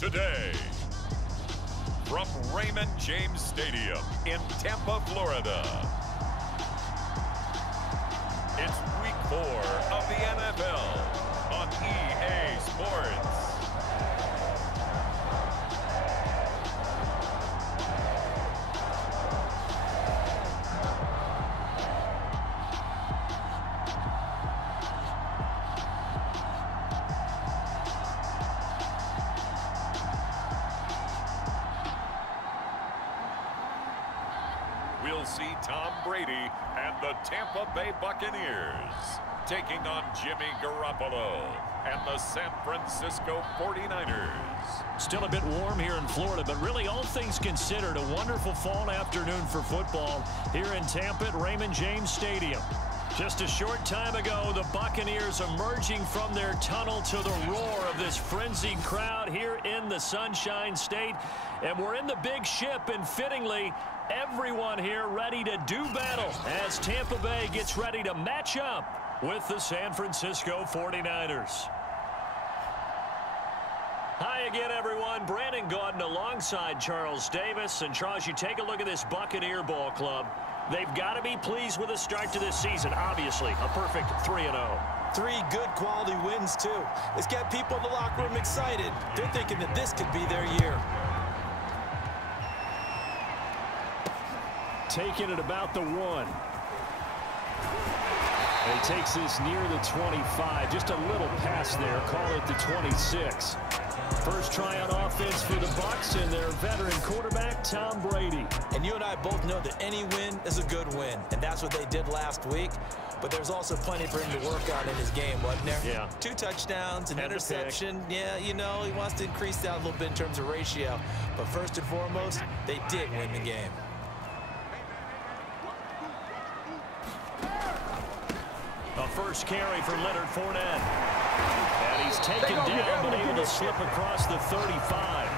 today. From Raymond James Stadium in Tampa, Florida, it's Week 4 of the NFL on EA Sports. We'll see Tom Brady and the Tampa Bay Buccaneers taking on Jimmy Garoppolo and the San Francisco 49ers. Still a bit warm here in Florida, but really all things considered, a wonderful fall afternoon for football here in Tampa at Raymond James Stadium. Just a short time ago, the Buccaneers emerging from their tunnel to the roar of this frenzied crowd here in the Sunshine State. And we're in the big ship, and fittingly, everyone here ready to do battle as Tampa Bay gets ready to match up with the San Francisco 49ers. Hi again, everyone. Brandon Gaudin alongside Charles Davis. And Charles, you take a look at this Buccaneer ball club. They've got to be pleased with the start to this season. Obviously, a perfect 3-0. 3 good quality wins, too. It's got people in the locker room excited. They're thinking that this could be their year. Taking it about the 1. And he takes this near the 25. Just a little pass there. Call it the 26. First try on offense for the Bucs and their veteran quarterback, Tom Brady. And you and I both know that any win is a good win, and that's what they did last week. But there's also plenty for him to work on in his game, wasn't there? Yeah. 2 touchdowns, an interception. Yeah, you know, he wants to increase that a little bit in terms of ratio. But first and foremost, they did win the game. A first carry for Leonard Fournette. And he's taken down, but able to slip across the 35.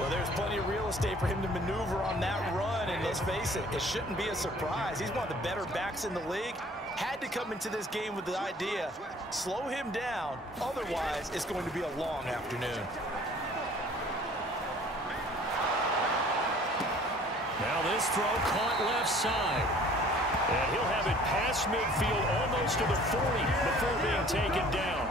Well, there's plenty of real estate for him to maneuver on that run, and let's face it, it shouldn't be a surprise. He's one of the better backs in the league. Had to come into this game with the idea, slow him down, otherwise it's going to be a long afternoon. Now this throw caught left side. And he'll have it past midfield almost to the 40 before being taken down.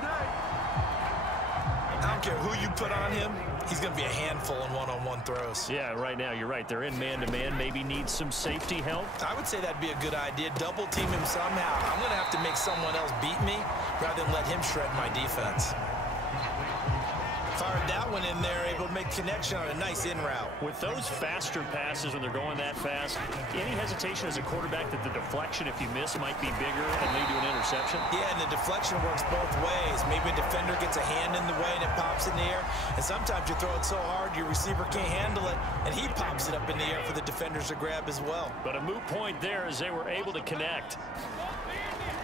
I don't care who you put on him, he's going to be a handful in one-on-one throws. Yeah, right now you're right. They're in man-to-man. Maybe needs some safety help. I would say that'd be a good idea. Double team him somehow. I'm going to have to make someone else beat me rather than let him shred my defense. Fired that one in there, able to make connection on a nice in route. With those faster passes when they're going that fast, any hesitation as a quarterback that the deflection, if you miss, might be bigger and lead to an interception? Yeah, and the deflection works both ways. Maybe a defender gets a hand in the way and it pops in the air. And sometimes you throw it so hard your receiver can't handle it, and he pops it up in the air for the defenders to grab as well. But a moot point there as they were able to connect.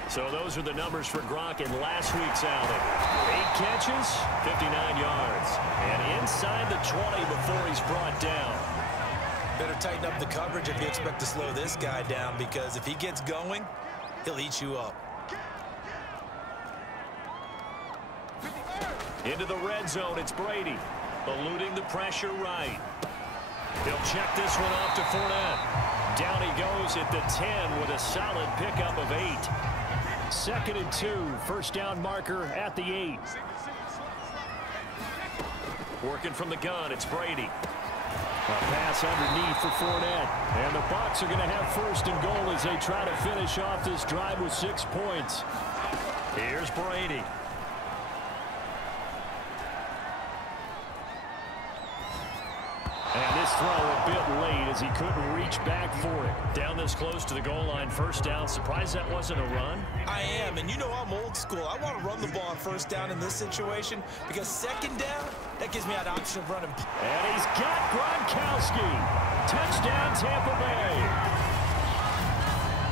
So those are the numbers for Gronk in last week's outing. 8 catches, 59 yards. And inside the 20 before he's brought down. Better tighten up the coverage if you expect to slow this guy down, because if he gets going, he'll eat you up. Into the red zone, it's Brady. Eluding the pressure right. He'll check this one off to Fournette. Down he goes at the 10 with a solid pickup of 8. 2nd and 2, first down marker at the 8. Working from the gun, it's Brady. A pass underneath for Fournette. And the Bucs are going to have first and goal as they try to finish off this drive with 6 points. Here's Brady. And this throw a bit late as he couldn't reach back for it. Down this close to the goal line, first down. Surprised that wasn't a run? I am, and you know I'm old school. I want to run the ball on first down in this situation because second down, that gives me an option of running. And he's got Gronkowski. Touchdown, Tampa Bay.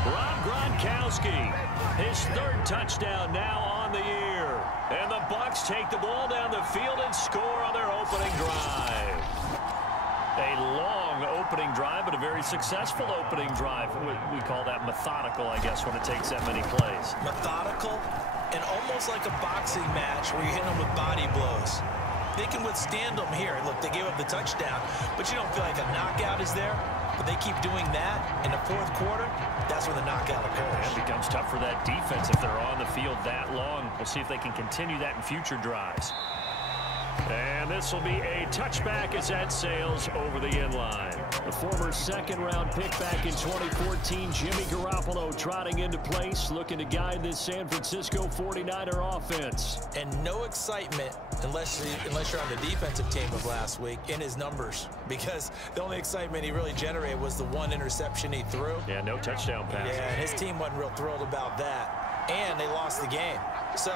Rob Gronkowski, his 3rd touchdown now on the year. And the Bucs take the ball down the field and score on their opening drive. A long opening drive, but a very successful opening drive. We call that methodical, I guess, when it takes that many plays. Methodical and almost like a boxing match where you hit them with body blows. They can withstand them here. Look, they gave up the touchdown, but you don't feel like a knockout is there. But they keep doing that in the fourth quarter. That's when the knockout occurs. It becomes tough for that defense if they're on the field that long. We'll see if they can continue that in future drives. And this will be a touchback as that sails over the end line. The former second-round pick back in 2014, Jimmy Garoppolo trotting into place, looking to guide this San Francisco 49er offense. And no excitement unless you're on the defensive team of last week in his numbers, because the only excitement he really generated was the one interception he threw. Yeah, no touchdown pass. Yeah, and his team wasn't real thrilled about that. And they lost the game. So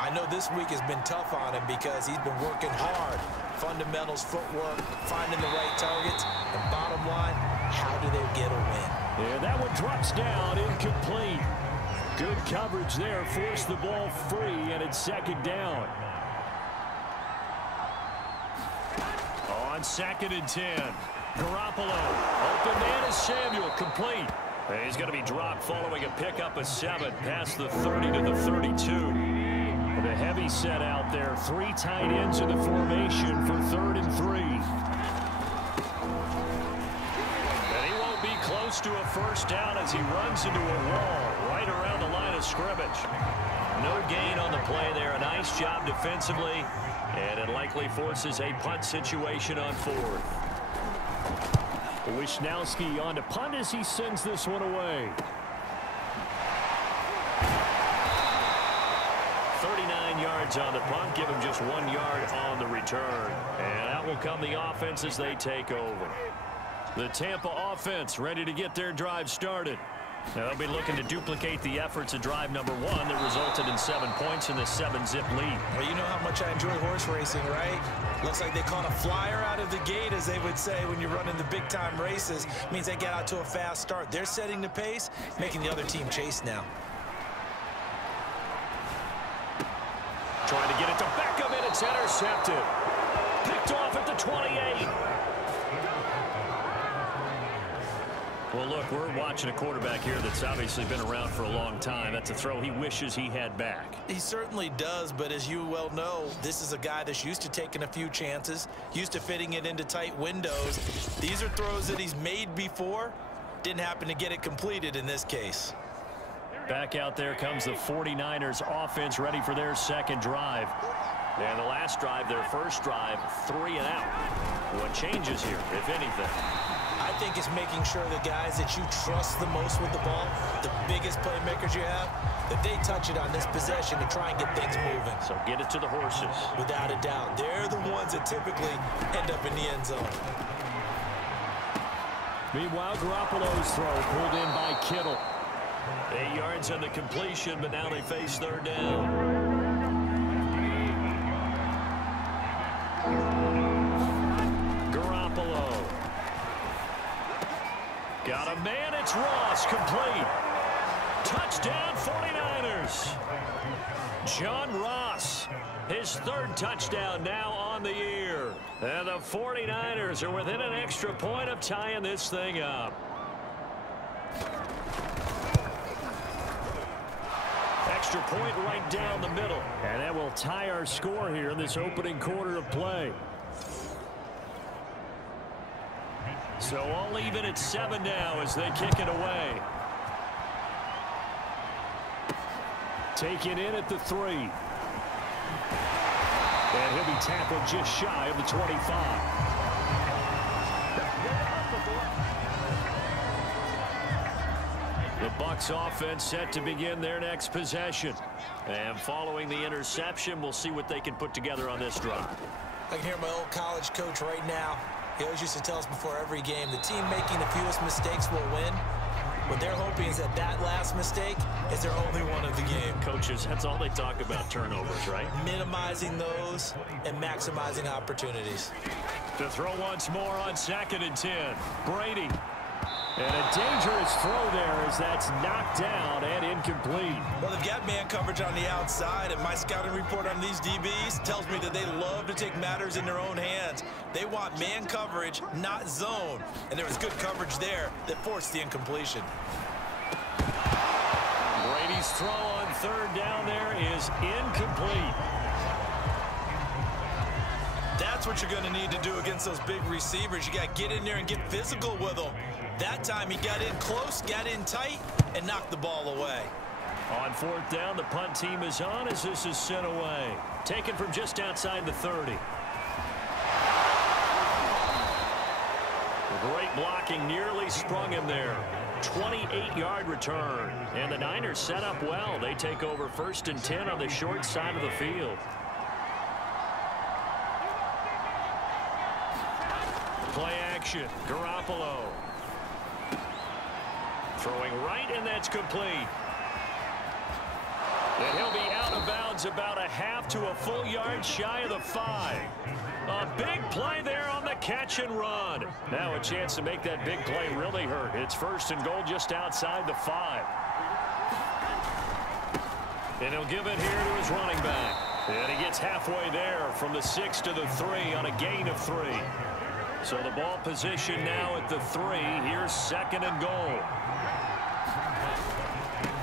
I know this week has been tough on him because he's been working hard. Fundamentals, footwork, finding the right targets. And bottom line, how do they get a win? Yeah, that one drops down, incomplete. Good coverage there, forced the ball free, and it's second down. On 2nd and 10, Garoppolo, open man is Samuel, complete. And he's going to be dropped following a pickup of 7 past the 30 to the 32. With a heavy set out there, 3 tight ends in the formation for 3rd and 3. And he won't be close to a first down as he runs into a wall right around the line of scrimmage. No gain on the play there. A nice job defensively, and it likely forces a punt situation on 4th. Wisnowski on to punt as he sends this one away. 39 yards on the punt, give him just 1 yard on the return. And that will come the offense as they take over. The Tampa offense ready to get their drive started. They'll be looking to duplicate the efforts of drive number 1 that resulted in 7 points in the 7-zip lead. Well, you know how much I enjoy horse racing, right? Looks like they caught a flyer out of the gate, as they would say when you're running the big-time races. Means they get out to a fast start. They're setting the pace, making the other team chase now. Trying to get it to Beckham, and it's intercepted. Picked off at the 28. Well, look, we're watching a quarterback here that's obviously been around for a long time. That's a throw he wishes he had back. He certainly does, but as you well know, this is a guy that's used to taking a few chances, used to fitting it into tight windows. These are throws that he's made before. Didn't happen to get it completed in this case. Back out there comes the 49ers offense ready for their second drive. And the last drive, their first drive, 3 and out. What changes here, if anything? I think it's making sure the guys that you trust the most with the ball, the biggest playmakers you have, that they touch it on this possession to try and get things moving. So get it to the horses. Without a doubt. They're the ones that typically end up in the end zone. Meanwhile, Garoppolo's throw pulled in by Kittle. 8 yards on the completion, but now they face 3rd down. Got a man, it's Ross, complete. Touchdown, 49ers. John Ross, his 3rd touchdown now on the year. And the 49ers are within an extra point of tying this thing up. Extra point right down the middle. And that will tie our score here in this opening quarter of play. So all even at 7 now as they kick it away. Taken in at the 3. And he'll be tackled just shy of the 25. The Bucs offense set to begin their next possession. And following the interception, we'll see what they can put together on this drive. I can hear my old college coach right now. He always used to tell us before every game, the team making the fewest mistakes will win. What they're hoping is that that last mistake is their only one of the game. Coaches, that's all they talk about, turnovers, right? Minimizing those and maximizing opportunities. To throw once more on 2nd and 10. Brady. And a dangerous throw there as that's knocked down and incomplete. Well, they've got man coverage on the outside, and my scouting report on these DBs tells me that they love to take matters in their own hands. They want man coverage, not zone. And there was good coverage there that forced the incompletion. Brady's throw on third down there is incomplete. That's what you're going to need to do against those big receivers. You got to get in there and get physical with them. That time he got in close, got in tight, and knocked the ball away. On fourth down, the punt team is on as this is sent away. Taken from just outside the 30. Great blocking, nearly sprung him there. 28-yard return. And the Niners set up well. They take over 1st and 10 on the short side of the field. Play action. Garoppolo. Throwing right, and that's complete. And he'll be out of bounds about a half to a full yard shy of the 5. A big play there on the catch and run. Now a chance to make that big play really hurt. It's 1st and goal just outside the 5. And he'll give it here to his running back. And he gets halfway there from the 6 to the 3 on a gain of 3. So the ball position now at the 3. Here's 2nd and goal.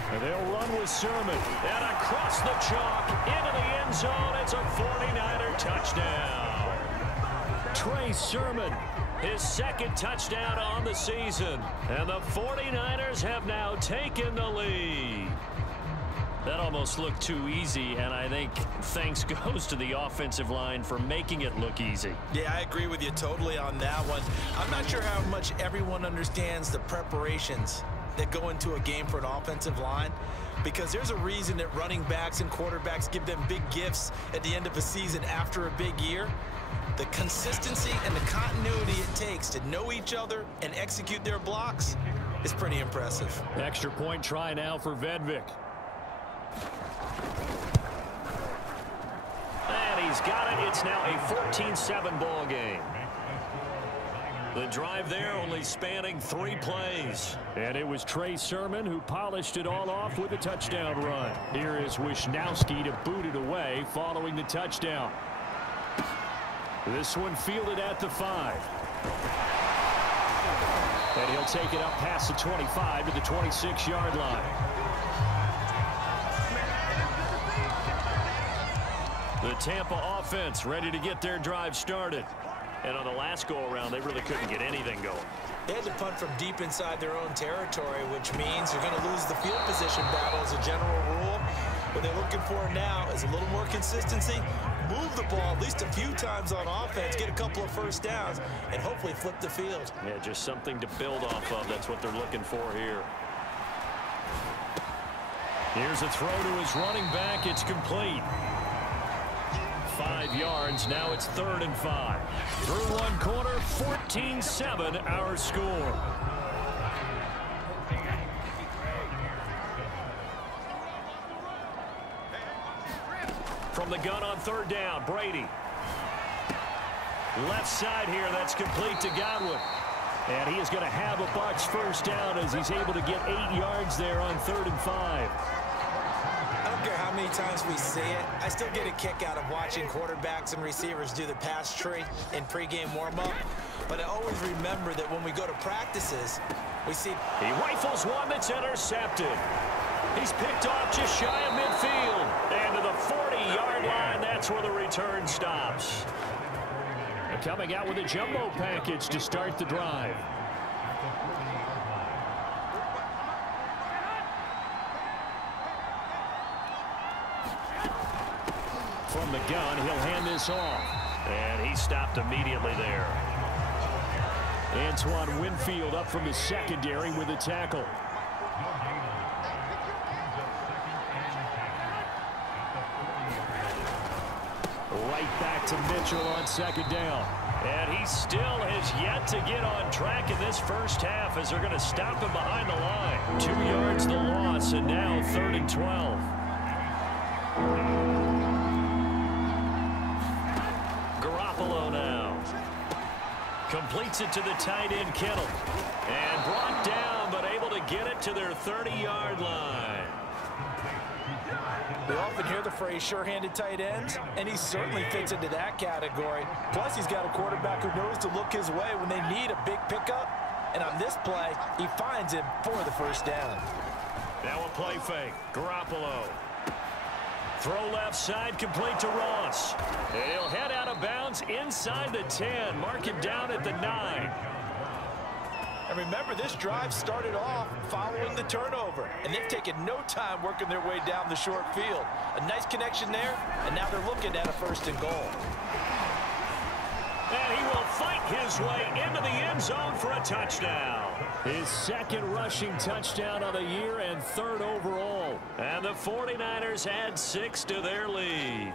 And they'll run with Sermon. And across the chalk into the end zone. It's a 49er touchdown. Trey Sermon, his 2nd touchdown on the season. And the 49ers have now taken the lead. That almost looked too easy, and I think thanks goes to the offensive line for making it look easy. Yeah, I agree with you totally on that one. I'm not sure how much everyone understands the preparations that go into a game for an offensive line, because there's a reason that running backs and quarterbacks give them big gifts at the end of a season after a big year. The consistency and the continuity it takes to know each other and execute their blocks is pretty impressive. Extra point try now for Vedvik. And he's got it. It's now a 14-7 ball game. The drive there only spanning 3 plays. And it was Trey Sermon who polished it all off with a touchdown run. Here is Wisnowski to boot it away following the touchdown. This one fielded at the 5. And he'll take it up past the 25 to the 26-yard line. The Tampa offense ready to get their drive started. And on the last go-around, they really couldn't get anything going. They had to punt from deep inside their own territory, which means you're going to lose the field position battle as a general rule. What they're looking for now is a little more consistency, move the ball at least a few times on offense, get a couple of first downs, and hopefully flip the field. Yeah, just something to build off of. That's what they're looking for here. Here's a throw to his running back. It's complete. 5 yards. Now it's 3rd and 5. Through one quarter, 14-7 our score. From the gun on 3rd down, Brady. Left side here, that's complete to Godwin. And he is going to have a Bucs first down as he's able to get 8 yards there on 3rd and 5. I don't care how many times we see it, I still get a kick out of watching quarterbacks and receivers do the pass tree in pregame warm-up. But I always remember that when we go to practices, we see... He rifles one that's intercepted. He's picked off just shy of midfield. And to the 40-yard line, that's where the return stops. And coming out with a jumbo package to start the drive. From the gun, he'll hand this off. And he stopped immediately there. Antoine Winfield up from the secondary with a tackle. Right back to Mitchell on 2nd down. And he still has yet to get on track in this first half as they're going to stop him behind the line. 2 yards the loss, and now 3rd and 12. Garoppolo now. Completes it to the tight end, Kittle. And brought down, but able to get it to their 30-yard line. We often hear the phrase sure-handed tight ends, and he certainly fits into that category. Plus, he's got a quarterback who knows to look his way when they need a big pickup. And on this play, he finds him for the first down. Now a play fake. Garoppolo. Throw left side, complete to Ross. And he'll head out of bounds inside the 10. Mark him down at the 9. And remember, this drive started off following the turnover. And they've taken no time working their way down the short field. A nice connection there, and now they're looking at a 1st and goal. And he will fight his way into the end zone for a touchdown. His 2nd rushing touchdown of the year and 3rd overall. And the 49ers add 6 to their lead.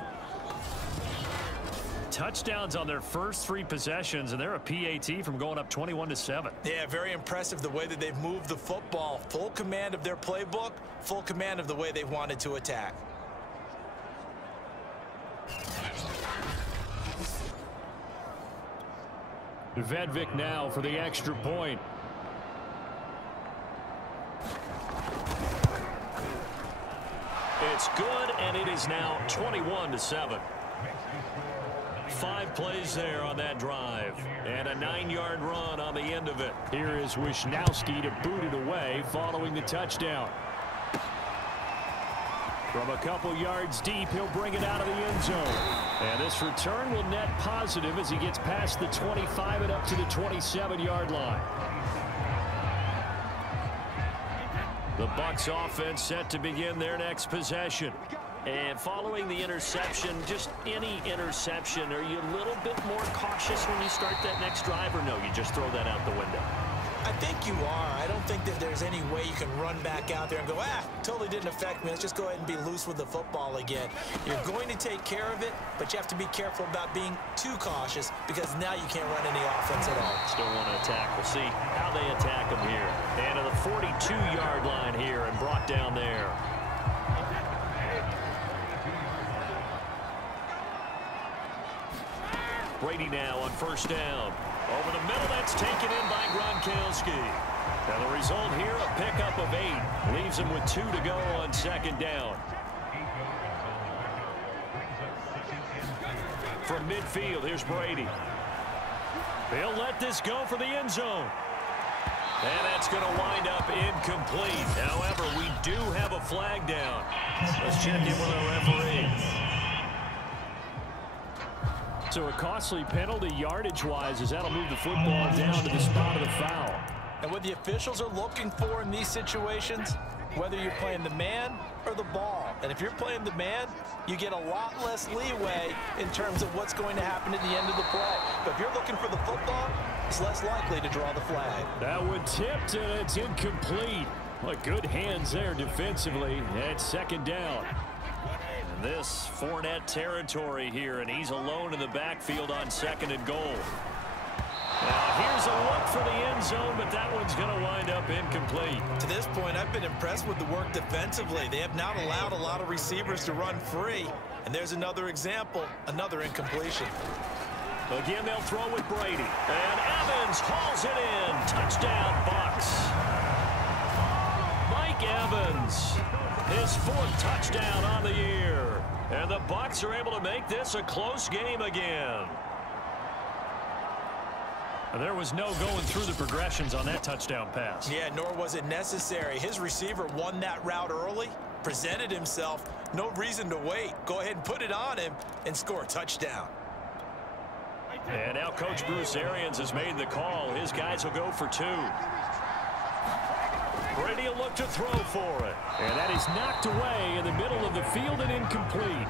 Touchdowns on their first 3 possessions, and they're a PAT from going up 21-7. Yeah, very impressive the way that they've moved the football. Full command of their playbook, full command of the way they've wanted to attack. Vedvik now for the extra point. It's good, and it is now 21-7. 5 plays there on that drive, and a 9-yard run on the end of it. Here is Wisnowski to boot it away following the touchdown. From a couple yards deep, he'll bring it out of the end zone. And this return will net positive as he gets past the 25 and up to the 27-yard line. The Bucs offense set to begin their next possession. And following the interception, just any interception, are you a little bit more cautious when you start that next drive, or no, you just throw that out the window? I think you are. I don't think that there's any way you can run back out there and go, totally didn't affect me. Let's just go ahead and be loose with the football again. You're going to take care of it, but you have to be careful about being too cautious because now you can't run any offense at all. Still want to attack. We'll see how they attack them here. And to the 42-yard line here and brought down there. Brady now on 1st down. Over the middle, that's taken in by Gronkowski. And the result here, a pickup of 8. Leaves him with 2 to go on 2nd down. From midfield, here's Brady. They'll let this go for the end zone. And that's going to wind up incomplete. However, we do have a flag down. Let's check in with our referee. So a costly penalty yardage-wise as that'll move the football down to the spot of the foul. And what the officials are looking for in these situations, whether you're playing the man or the ball. And if you're playing the man, you get a lot less leeway in terms of what's going to happen at the end of the play. But if you're looking for the football, it's less likely to draw the flag. That one tipped, and it's incomplete. What good hands there defensively at 2nd down. This Fournette territory here, and he's alone in the backfield on 2nd and goal. Now here's a look for the end zone, but that one's going to wind up incomplete. To this point, I've been impressed with the work defensively. They have not allowed a lot of receivers to run free. And there's another example, another incompletion. Again, they'll throw with Brady. And Evans hauls it in. Touchdown, Bucs. Mike Evans, his 4th touchdown on the year. And the Bucs are able to make this a close game again. And there was no going through the progressions on that touchdown pass. Yeah, nor was it necessary. His receiver won that route early, presented himself, no reason to wait. Go ahead and put it on him and score a touchdown. And now Coach Bruce Arians has made the call. His guys will go for 2. Brady will look to throw for it. And that is knocked away in the middle of the field and incomplete.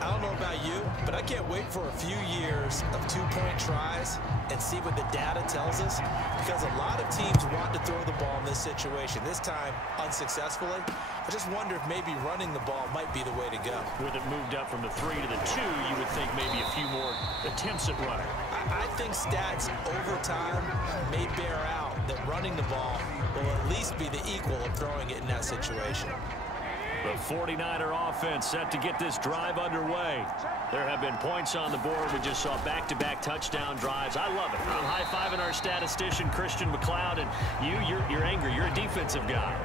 I don't know about you, but I can't wait for a few years of 2-point tries and see what the data tells us, because a lot of teams want to throw the ball in this situation. This time, unsuccessfully. I just wonder if maybe running the ball might be the way to go. With it moved up from the 3 to the 2, you would think maybe a few more attempts at running. I think stats over time may bear out that running the ball will at least be the equal of throwing it in that situation. The 49er offense set to get this drive underway. There have been points on the board. We just saw back-to-back touchdown drives. I love it. I'm high-fiving our statistician, Christian McLeod, and you're angry. You're a defensive guy.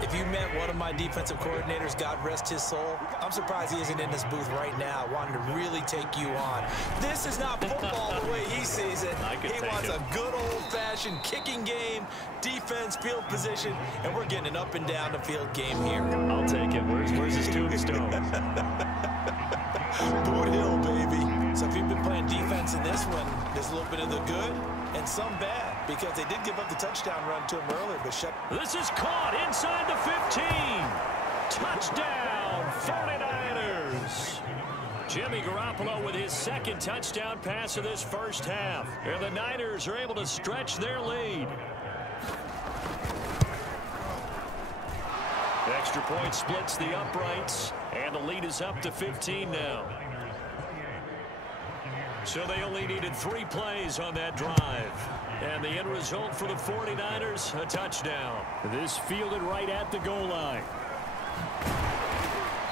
If you met one of my defensive coordinators, God rest his soul, I'm surprised he isn't in this booth right now wanting to really take you on. This is not football the way he sees it. He wants a good old-fashioned kicking game, defense, field position, and we're getting an up-and-down-the-field game here. I'll take it. Where's his tombstone? Boot Hill, baby. So if you've been playing defense in this one, there's a little bit of the good and some bad, because they did give up the touchdown run to him earlier, but This is caught inside the 15. Touchdown, 49ers. Jimmy Garoppolo with his second touchdown pass of this first half. And the Niners are able to stretch their lead. The extra point splits the uprights, and the lead is up to 15 now. So they only needed 3 plays on that drive. And the end result for the 49ers, a touchdown. This fielded right at the goal line.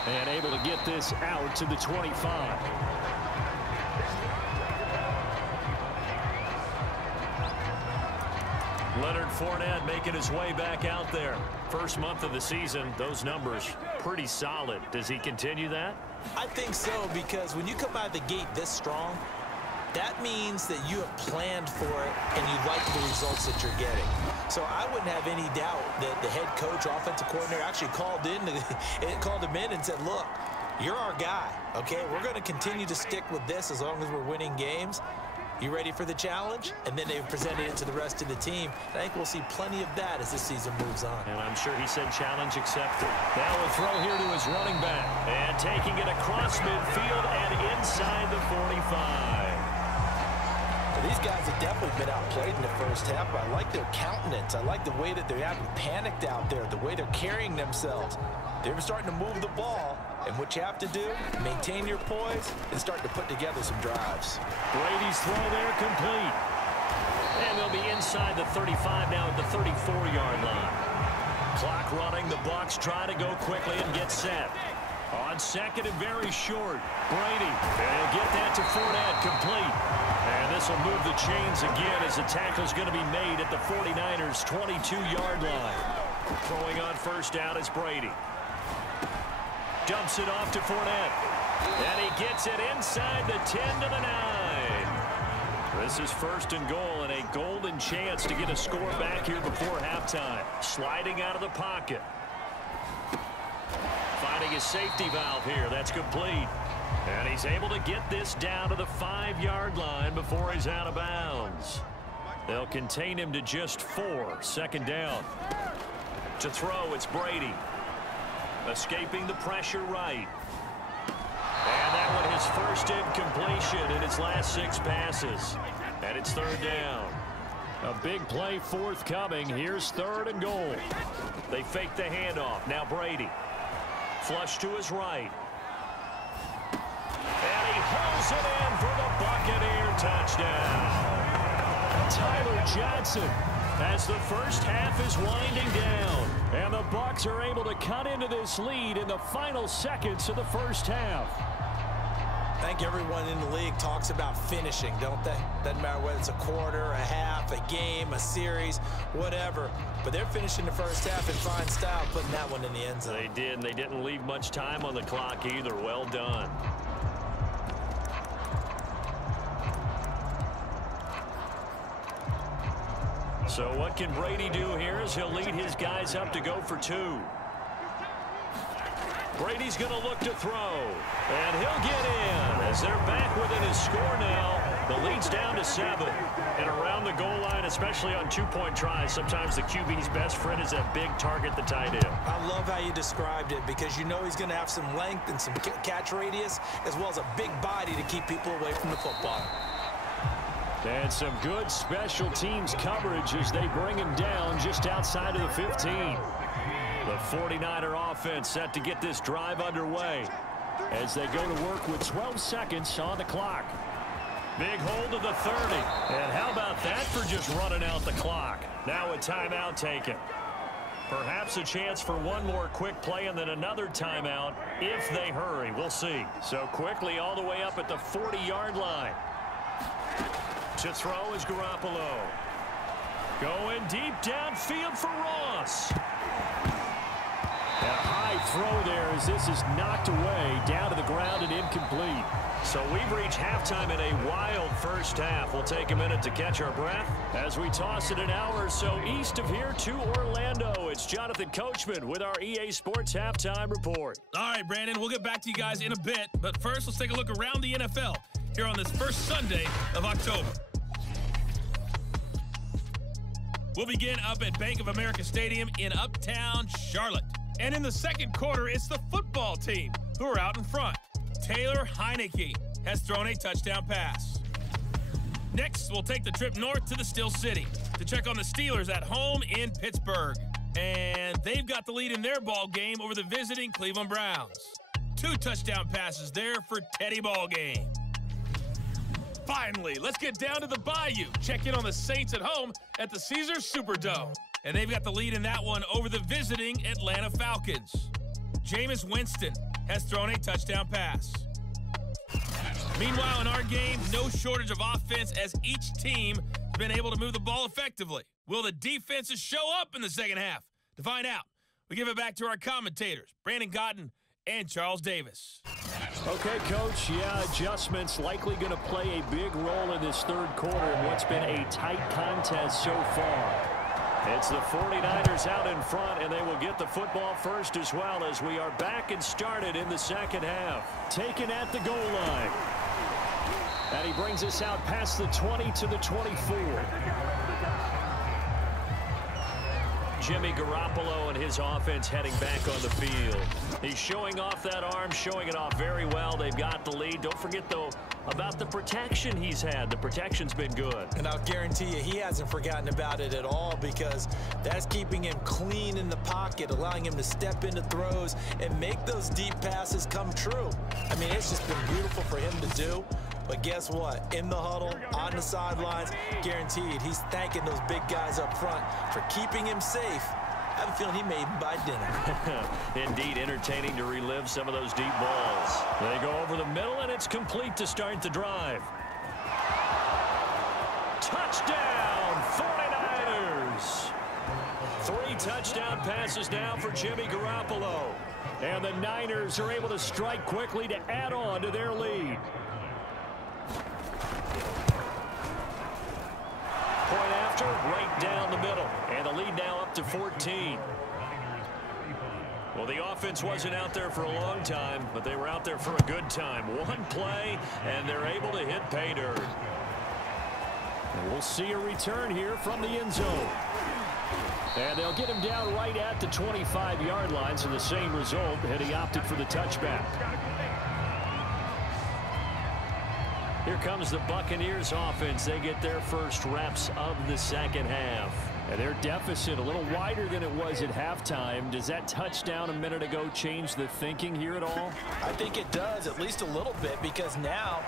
And able to get this out to the 25. Leonard Fournette making his way back out there. First month of the season, those numbers pretty solid. Does he continue that? I think so, because when you come out of the gate this strong, that means that you have planned for it and you like the results that you're getting. So I wouldn't have any doubt that the head coach, offensive coordinator actually called him in and said, look, you're our guy, okay? We're going to continue to stick with this as long as we're winning games. You ready for the challenge? And then they've presented it to the rest of the team. I think we'll see plenty of that as this season moves on. And I'm sure he said challenge accepted. Now a throw here to his running back. And taking it across midfield and inside the 45. These guys have definitely been outplayed in the first half, but I like their countenance. I like the way that they haven't panicked out there, the way they're carrying themselves. They're starting to move the ball, and what you have to do, maintain your poise and start to put together some drives. Brady's throw there complete. And they'll be inside the 35 now at the 34-yard line. Clock running. The Bucs try to go quickly and get set. On second and very short, Brady. And he'll get that to Fournette, complete. And this will move the chains again as the tackle's going to be made at the 49ers' 22-yard line. Throwing on first down is Brady. Dumps it off to Fournette. And he gets it inside the 10 to the 9. This is first and goal and a golden chance to get a score back here before halftime. Sliding out of the pocket. Finding his safety valve here. That's complete. And he's able to get this down to the 5-yard line before he's out of bounds. They'll contain him to just 4. Second down. To throw, it's Brady. Escaping the pressure right. And that one his first incompletion in his last 6 passes. And it's third down. A big play forthcoming. Here's third and goal. They fake the handoff. Now Brady. Flush to his right. And he hauls it in for the Buccaneer touchdown. Tyler Johnson, as the first half is winding down. And the Bucs are able to cut into this lead in the final seconds of the first half. I think everyone in the league talks about finishing, don't they? Doesn't matter whether it's a quarter, a half, a game, a series, whatever. But they're finishing the first half in fine style, putting that one in the end zone. They did, and they didn't leave much time on the clock either. Well done. So what can Brady do here as he'll lead his guys up to go for 2. Brady's going to look to throw, and he'll get in as they're back within his score now. The lead's down to 7, and around the goal line, especially on 2-point tries, sometimes the QB's best friend is that big target, the tight end. I love how you described it, because you know he's going to have some length and some catch radius, as well as a big body to keep people away from the football. And some good special teams coverage as they bring him down just outside of the 15. The 49er offense set to get this drive underway as they go to work with 12 seconds on the clock. Big hold of the 30. And how about that for just running out the clock? Now a timeout taken. Perhaps a chance for one more quick play and then another timeout if they hurry. We'll see. So quickly all the way up at the 40-yard line. To throw is Garoppolo. Going deep downfield for Ross. A high throw there as this is knocked away, down to the ground and incomplete. So we've reached halftime in a wild first half. We'll take a minute to catch our breath as we toss it an hour or so east of here to Orlando. It's Jonathan Coachman with our EA Sports Halftime Report. All right, Brandon, we'll get back to you guys in a bit. But first, let's take a look around the NFL here on this first Sunday of October. We'll begin up at Bank of America Stadium in Uptown Charlotte. And in the second quarter, it's the football team who are out in front. Taylor Heineke has thrown a touchdown pass. Next, we'll take the trip north to the Steel City to check on the Steelers at home in Pittsburgh. And they've got the lead in their ball game over the visiting Cleveland Browns. 2 touchdown passes there for Teddy Ballgame. Finally, let's get down to the Bayou. Check in on the Saints at home at the Caesars Superdome. And they've got the lead in that one over the visiting Atlanta Falcons. Jameis Winston has thrown a touchdown pass. Meanwhile, in our game, no shortage of offense as each team has been able to move the ball effectively. Will the defenses show up in the second half? To find out, we give it back to our commentators, Brandon Cotton and Charles Davis. Okay, Coach, adjustments likely going to play a big role in this third quarter in what's been a tight contest so far. It's the 49ers out in front, and they will get the football first as well as we are back and started in the second half. Taken at the goal line. And he brings us out past the 20 to the 24. Jimmy Garoppolo and his offense heading back on the field. He's showing off that arm, showing it off very well. They've got the lead. Don't forget, though, about the protection he's had. The protection's been good. And I'll guarantee you he hasn't forgotten about it at all because that's keeping him clean in the pocket, allowing him to step into throws and make those deep passes come true. I mean, it's just been beautiful for him to do. But guess what? In the huddle, on the sidelines, guaranteed he's thanking those big guys up front for keeping him safe. I have a feeling he may even buy dinner. Indeed, entertaining to relive some of those deep balls. They go over the middle, and it's complete to start the drive. Touchdown, 49ers! 3 touchdown passes now for Jimmy Garoppolo. And the Niners are able to strike quickly to add on to their lead. Point after, right down the middle. And the lead now up to 14. Well, the offense wasn't out there for a long time, but they were out there for a good time. One play, and they're able to hit pay dirt. And we'll see a return here from the end zone. And they'll get him down right at the 25-yard line, so the same result, and he opted for the touchback. Here comes the Buccaneers offense. They get their first reps of the second half. And their deficit a little wider than it was at halftime. Does that touchdown a minute ago change the thinking here at all? I think it does, at least a little bit, because now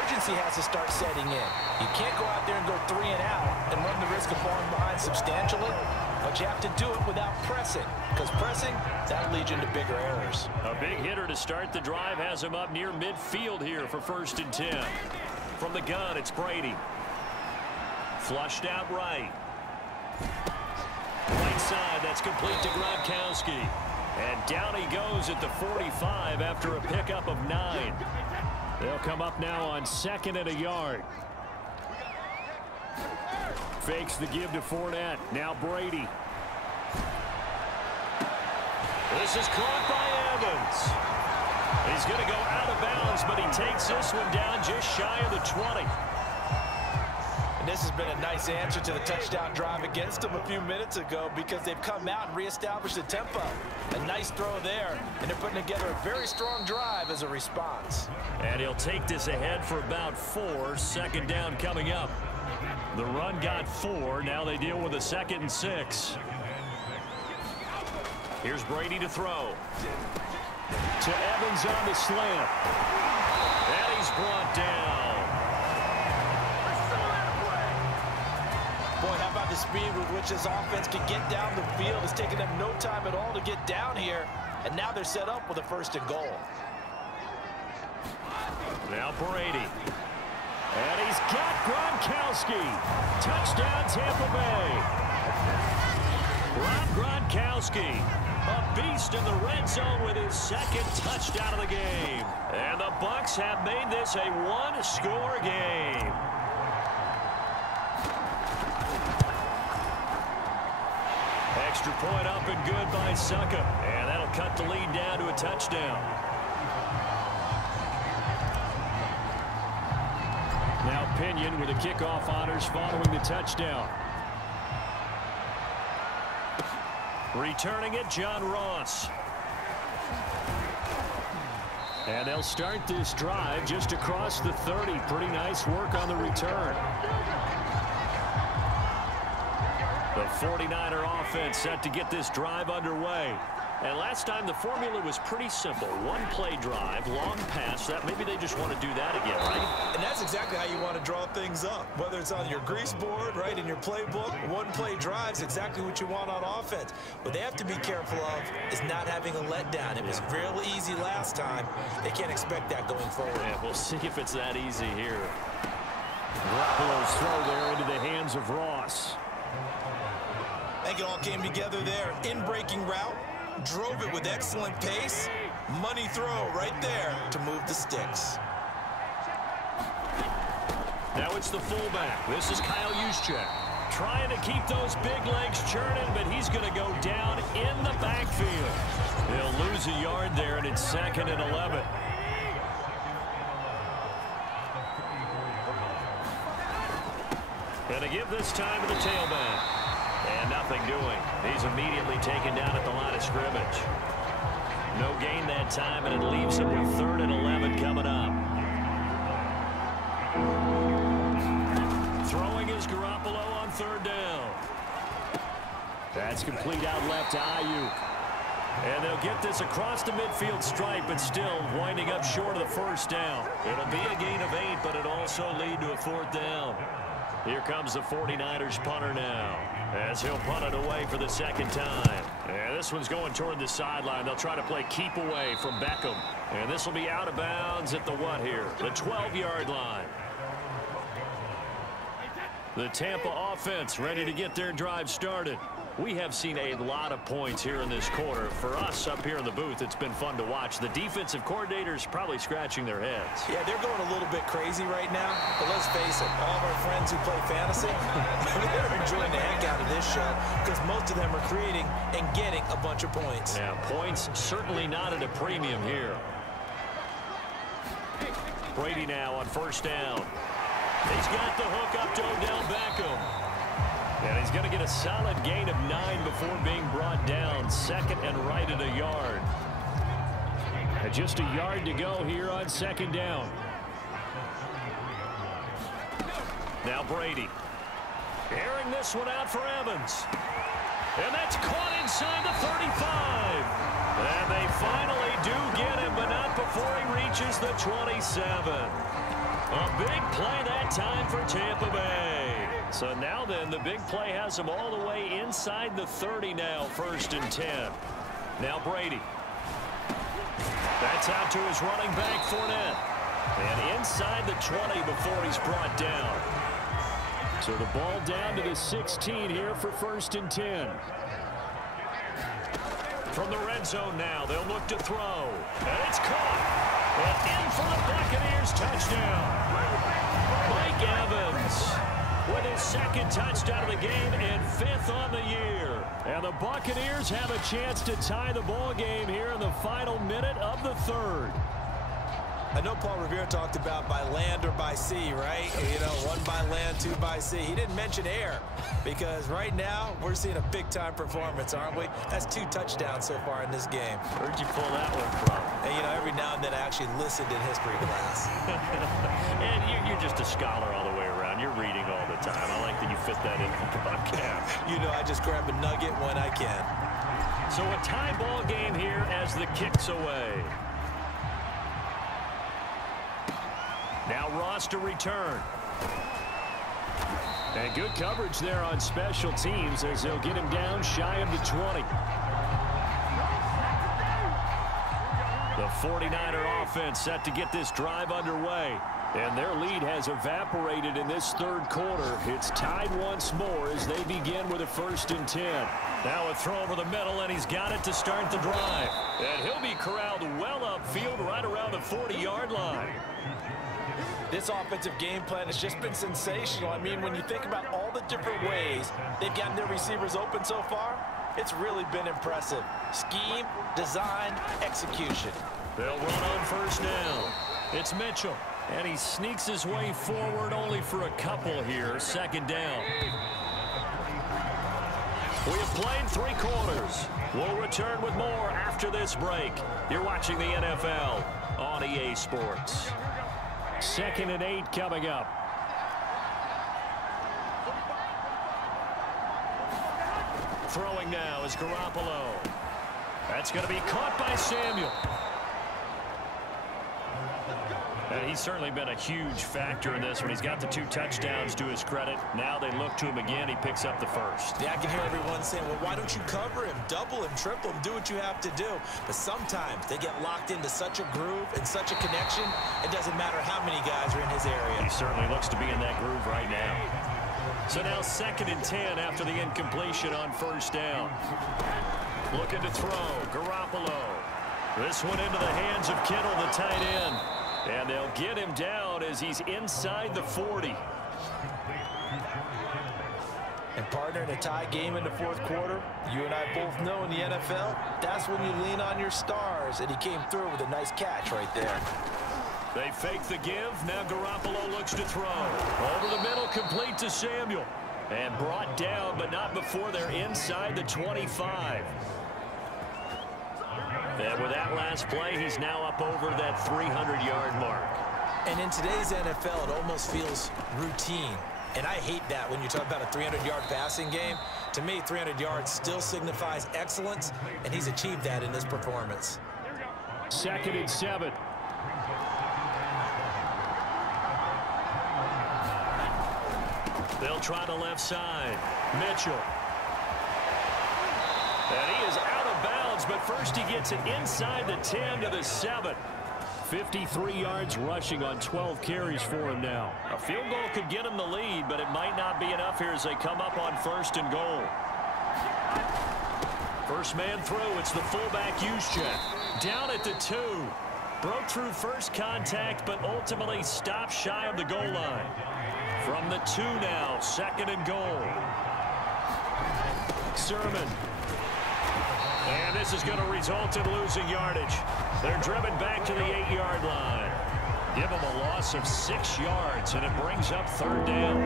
urgency has to start setting in. You can't go out there and go 3 and out and run the risk of falling behind substantially, but you have to do it without pressing, because pressing, that'll lead you into bigger errors. A big hitter to start the drive has him up near midfield here for 1st and 10. From the gun, it's Brady. Flushed out right. Right side, that's complete to Gronkowski. And down he goes at the 45 after a pickup of 9. They'll come up now on 2nd and a yard. Fakes the give to Fournette. Now Brady. This is caught by Evans. He's going to go out of bounds, but he takes this one down just shy of the 20. And this has been a nice answer to the touchdown drive against them a few minutes ago because they've come out and reestablished the tempo. A nice throw there, and they're putting together a very strong drive as a response. And he'll take this ahead for about 4. 2nd down coming up. The run got 4. Now they deal with a 2nd and 6. Here's Brady to throw. To Evans on the slant. And he's brought down. Boy, how about the speed with which this offense can get down the field? It's taking them no time at all to get down here. And now they're set up with a 1st and goal. Now Brady. And he's got Gronkowski. Touchdown, Tampa Bay. Rob Gronkowski, a beast in the red zone with his 2nd touchdown of the game. And the Bucs have made this a 1-score game. Extra point up and good by Succa. And that'll cut the lead down to a touchdown. Now Pinion with the kickoff honors following the touchdown. Returning it, John Ross. And they'll start this drive just across the 30. Pretty nice work on the return. The 49er offense set to get this drive underway. And last time the formula was pretty simple. 1-play drive, long pass. That maybe they just want to do that again, right? And that's exactly how you want to draw things up. Whether it's on your grease board, right, in your playbook, 1-play drive's exactly what you want on offense. What they have to be careful of is not having a letdown. It was real easy last time. They can't expect that going forward. Yeah, we'll see if it's that easy here. Garoppolo's throw there into the hands of Ross. I think it all came together there. In-breaking route. Drove it with excellent pace. Money throw right there to move the sticks. Now it's the fullback. This is Kyle Juszczyk. Trying to keep those big legs churning, but he's going to go down in the backfield. They'll lose a yard there, and it's 2nd and 11. Gonna give this time to the tailback. And nothing doing. He's immediately taken down at the line of scrimmage. No gain that time, and it leaves him with 3rd and 11 coming up. Throwing is Garoppolo on 3rd down. That's complete out left to Ayuk. And they'll get this across the midfield stripe, but still winding up short of the 1st down. It'll be a gain of 8, but it'll also lead to a 4th down. Here comes the 49ers punter now, as he'll punt it away for the 2nd time. And this one's going toward the sideline. They'll try to play keep away from Beckham. And this will be out of bounds at the what here? The 12-yard line. The Tampa offense ready to get their drive started. We have seen a lot of points here in this quarter. For us up here in the booth, it's been fun to watch. The defensive coordinators probably scratching their heads. Yeah, they're going a little bit crazy right now. But let's face it, all of our friends who play fantasy, they're enjoying the heck out of this show because most of them are creating and getting a bunch of points. Yeah, points certainly not at a premium here. Brady now on 1st down. He's got the hook up to Odell Beckham. And he's going to get a solid gain of 9 before being brought down. 2nd and right at a yard. And just a yard to go here on 2nd down. Now Brady. Airing this one out for Evans. And that's caught inside the 35. And they finally do get him, but not before he reaches the 27. A big play that time for Tampa Bay. So now then, the big play has him all the way inside the 30 now, 1st and 10. Now Brady. That's out to his running back, Fournette. And inside the 20 before he's brought down. So the ball down to the 16 here for 1st and 10. From the red zone now, they'll look to throw. And it's caught. And in for the Buccaneers touchdown. Mike Evans with his 2nd touchdown of the game and 5th on the year. And the Buccaneers have a chance to tie the ball game here in the final minute of the 3rd. I know Paul Revere talked about by land or by sea, right? You know, 1 by land, 2 by sea. He didn't mention air because right now we're seeing a big-time performance, aren't we? That's 2 touchdowns so far in this game. Where'd you pull that one from? And, you know, every now and then I actually listened in history class. And you're just a scholar all the way around. You're reading all the time. I like that you fit that in the broadcast. You know, I just grab a nugget when I can. So a tie ball game here as the kick's away. Now Ross to return. And good coverage there on special teams as they'll get him down shy of the 20. The 49er offense set to get this drive underway. And their lead has evaporated in this third quarter. It's tied once more as they begin with a 1st and 10. Now a throw over the middle, and he's got it to start the drive. And he'll be corralled well upfield right around the 40-yard line. This offensive game plan has just been sensational. I mean, when you think about all the different ways they've gotten their receivers open so far, it's really been impressive. Scheme, design, execution. They'll run on 1st down. It's Mitchell. And he sneaks his way forward only for a couple here. 2nd down. We have played 3 quarters. We'll return with more after this break. You're watching the NFL on EA Sports. 2nd and 8 coming up. Throwing now is Garoppolo. That's going to be caught by Samuel. And he's certainly been a huge factor in this one. He's got the 2 touchdowns to his credit. Now they look to him again. He picks up the 1st. Yeah, I can hear everyone saying, well, why don't you cover him, double him, triple him, do what you have to do. But sometimes they get locked into such a groove and such a connection, it doesn't matter how many guys are in his area. He certainly looks to be in that groove right now. So now 2nd and 10 after the incompletion on 1st down. Looking to throw. Garoppolo. This one into the hands of Kittle, the tight end. And they'll get him down as he's inside the 40. And partner, in a tie game in the 4th quarter, you and I both know in the NFL, that's when you lean on your stars. And he came through with a nice catch right there. They fake the give. Now Garoppolo looks to throw. Over the middle, complete to Samuel. And brought down, but not before they're inside the 25. And with that last play, he's now up over that 300-yard mark. And in today's NFL, it almost feels routine. And I hate that when you talk about a 300-yard passing game. To me, 300 yards still signifies excellence, and he's achieved that in this performance. 2nd and 7. They'll try the left side. Mitchell. And he is out of bounds, but first he gets it inside the 10 to the 7. 53 yards rushing on 12 carries for him now. A field goal could get him the lead, but it might not be enough here as they come up on 1st and goal. First man through, it's the fullback Juszczyk. Down at the 2. Broke through first contact, but ultimately stopped shy of the goal line. From the 2 now, 2nd and goal. Sermon. And this is going to result in losing yardage. They're driven back to the 8-yard line. Give them a loss of 6 yards, and it brings up 3rd down.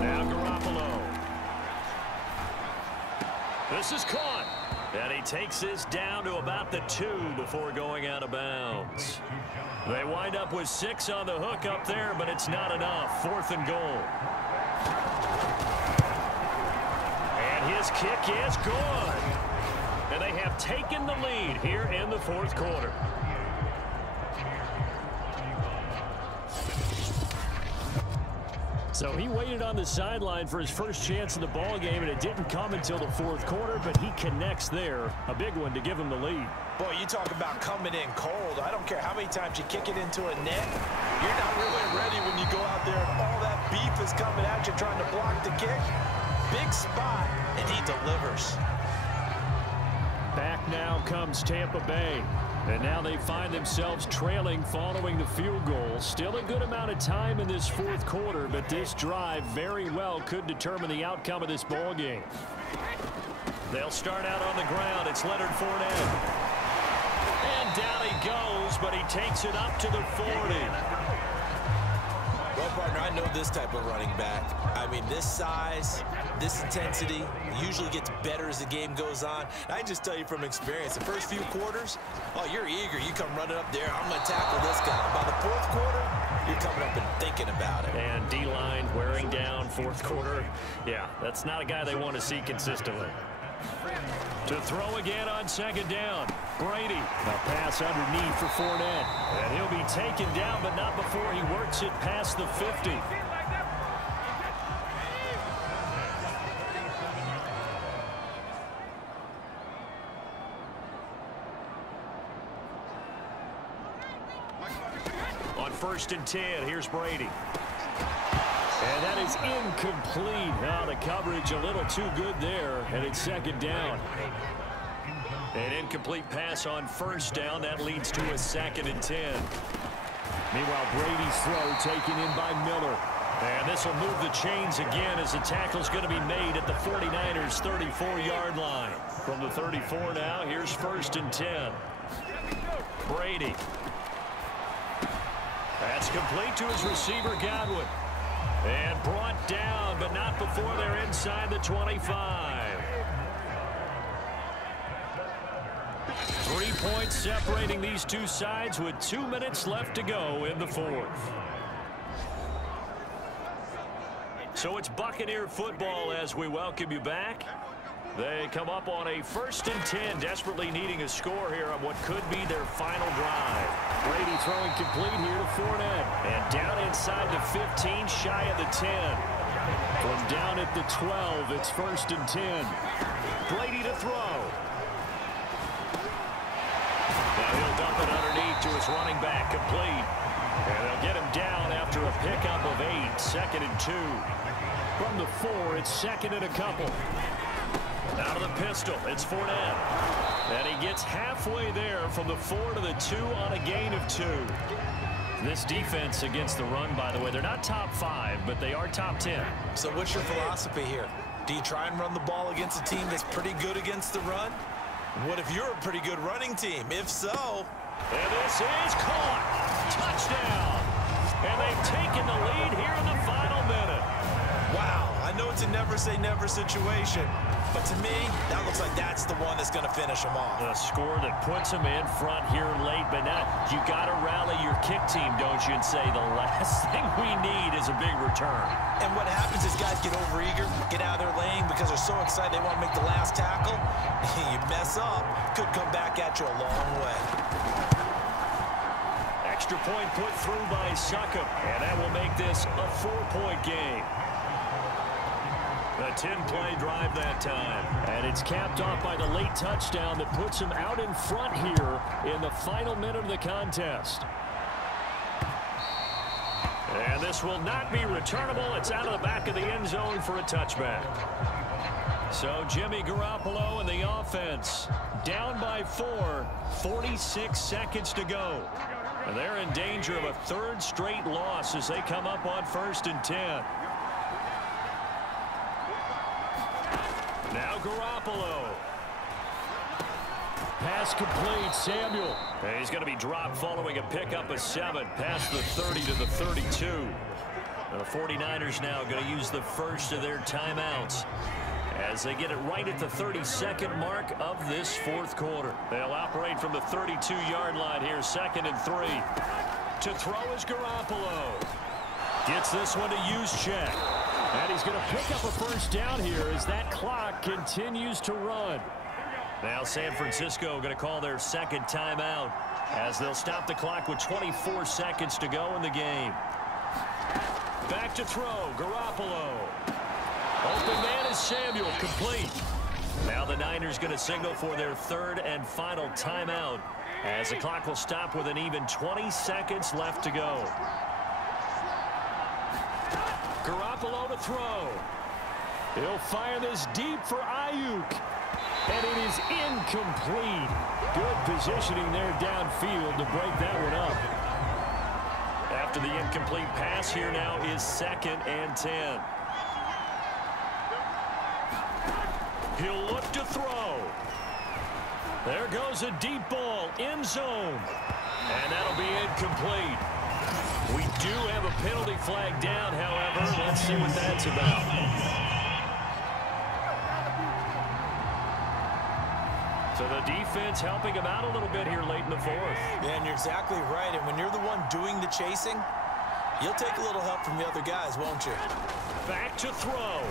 Now Garoppolo. This is caught. And he takes this down to about the 2 before going out of bounds. They wind up with 6 on the hook up there, but it's not enough. 4th and goal. And his kick is good. And they have taken the lead here in the 4th quarter. So he waited on the sideline for his first chance in the ball game, and it didn't come until the 4th quarter, but he connects there. A big one to give him the lead. Boy, you talk about coming in cold. I don't care how many times you kick it into a net. You're not really ready when you go out there and all that beef is coming at you trying to block the kick. Big spot, and he delivers. Back now comes Tampa Bay. And now they find themselves trailing following the field goal. Still a good amount of time in this 4th quarter, but this drive very well could determine the outcome of this ball game. They'll start out on the ground. It's Leonard Fournette. And down he goes, but he takes it up to the 40. Well, partner, I know this type of running back. I mean, this size, this intensity usually gets better as the game goes on. And I can just tell you from experience, the first few quarters, oh, you're eager. You come running up there, I'm going to tackle this guy. By the 4th quarter, you're coming up and thinking about it. And D-line wearing down 4th quarter. Yeah, that's not a guy they want to see consistently. To throw again on second down. Brady. A pass underneath for Fournette. And he'll be taken down, but not before he works it past the 50. On 1st and 10, here's Brady. And that is incomplete. Now the coverage a little too good there, and it's second down. An incomplete pass on 1st down. That leads to a 2nd and 10. Meanwhile, Brady's throw taken in by Miller. And this will move the chains again as the tackle's going to be made at the 49ers' 34-yard line. From the 34 now, here's 1st and 10. Brady. That's complete to his receiver, Godwin. And brought down, but not before they're inside the 25. 3 points separating these two sides with 2 minutes left to go in the 4th. So it's Buccaneer football as we welcome you back. They come up on a 1st and 10, desperately needing a score here on what could be their final drive. Brady throwing complete here to Fournette. And down inside the 15, shy of the 10. From down at the 12, it's 1st and 10. Brady to throw. Now he'll dump it underneath to his running back, complete. And they'll get him down after a pickup of 8, 2nd and 2. From the 4, it's 2nd and a couple. Out of the pistol, it's Fournette. And he gets halfway there from the 4 to the 2 on a gain of 2. This defense against the run, by the way, they're not top 5, but they are top 10. So what's your philosophy here? Do you try and run the ball against a team that's pretty good against the run? What if you're a pretty good running team? If so... And this is caught. Touchdown. And they've taken the lead here in the final minute. Wow, I know it's a never-say-never situation, but to me, that looks like that's the one that's going to finish them off. A score that puts them in front here late, but now you got to rally your kick team, don't you, and say the last thing we need is a big return. And what happens is guys get overeager, get out of their lane because they're so excited they want to make the last tackle. You mess up, could come back at you a long way. Extra point put through by Succop, and that will make this a 4-point game. A 10-play drive that time. And it's capped off by the late touchdown that puts him out in front here in the final minute of the contest. And this will not be returnable. It's out of the back of the end zone for a touchback. So Jimmy Garoppolo and the offense down by 4, 46 seconds to go. And they're in danger of a 3rd straight loss as they come up on 1st and 10. Now Garoppolo. Pass complete, Samuel. And he's going to be dropped following a pickup of 7 past the 30 to the 32. The 49ers now going to use the first of their timeouts as they get it right at the 32nd mark of this 4th quarter. They'll operate from the 32-yard line here, 2nd and 3. To throw is Garoppolo. Gets this one to Juszczyk. And he's going to pick up a 1st down here as that clock continues to run. Now San Francisco going to call their 2nd timeout as they'll stop the clock with 24 seconds to go in the game. Back to throw, Garoppolo. Open man is Samuel, complete. Now the Niners going to signal for their 3rd and final timeout as the clock will stop with an even 20 seconds left to go. Garoppolo to throw. He'll fire this deep for Ayuk. And it is incomplete. Good positioning there downfield to break that one up. After the incomplete pass, here now is 2nd and 10. He'll look to throw. There goes a deep ball, end zone. And that'll be incomplete. We do have a penalty flag down, however. Let's see what that's about. So the defense helping him out a little bit here late in the 4th. Yeah, and you're exactly right. And when you're the one doing the chasing, you'll take a little help from the other guys, won't you? Back to throw.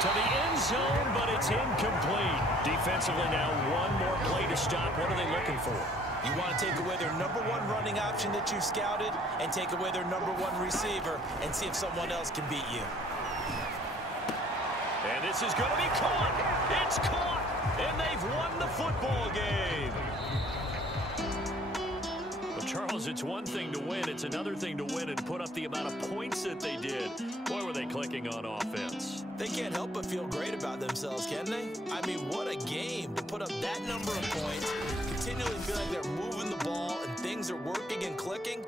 To the end zone, but it's incomplete. Defensively now, one more play to stop. What are they looking for? You want to take away their #1 running option that you've scouted and take away their #1 receiver and see if someone else can beat you. And this is going to be caught. It's caught. And they've won the football game. Well, Charles, it's one thing to win. It's another thing to win and put up the amount of points that they did. Boy, were they clicking on offense. They can't help but feel great about themselves, can they? I mean, what a game to put up that number of points, continually feel like they're moving the ball and things are working and clicking.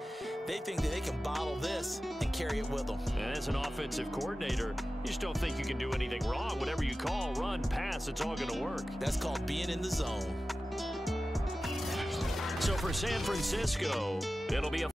They think that they can bottle this and carry it with them. And as an offensive coordinator, you just don't think you can do anything wrong. Whatever you call, run, pass, it's all going to work. That's called being in the zone. So for San Francisco, it'll be a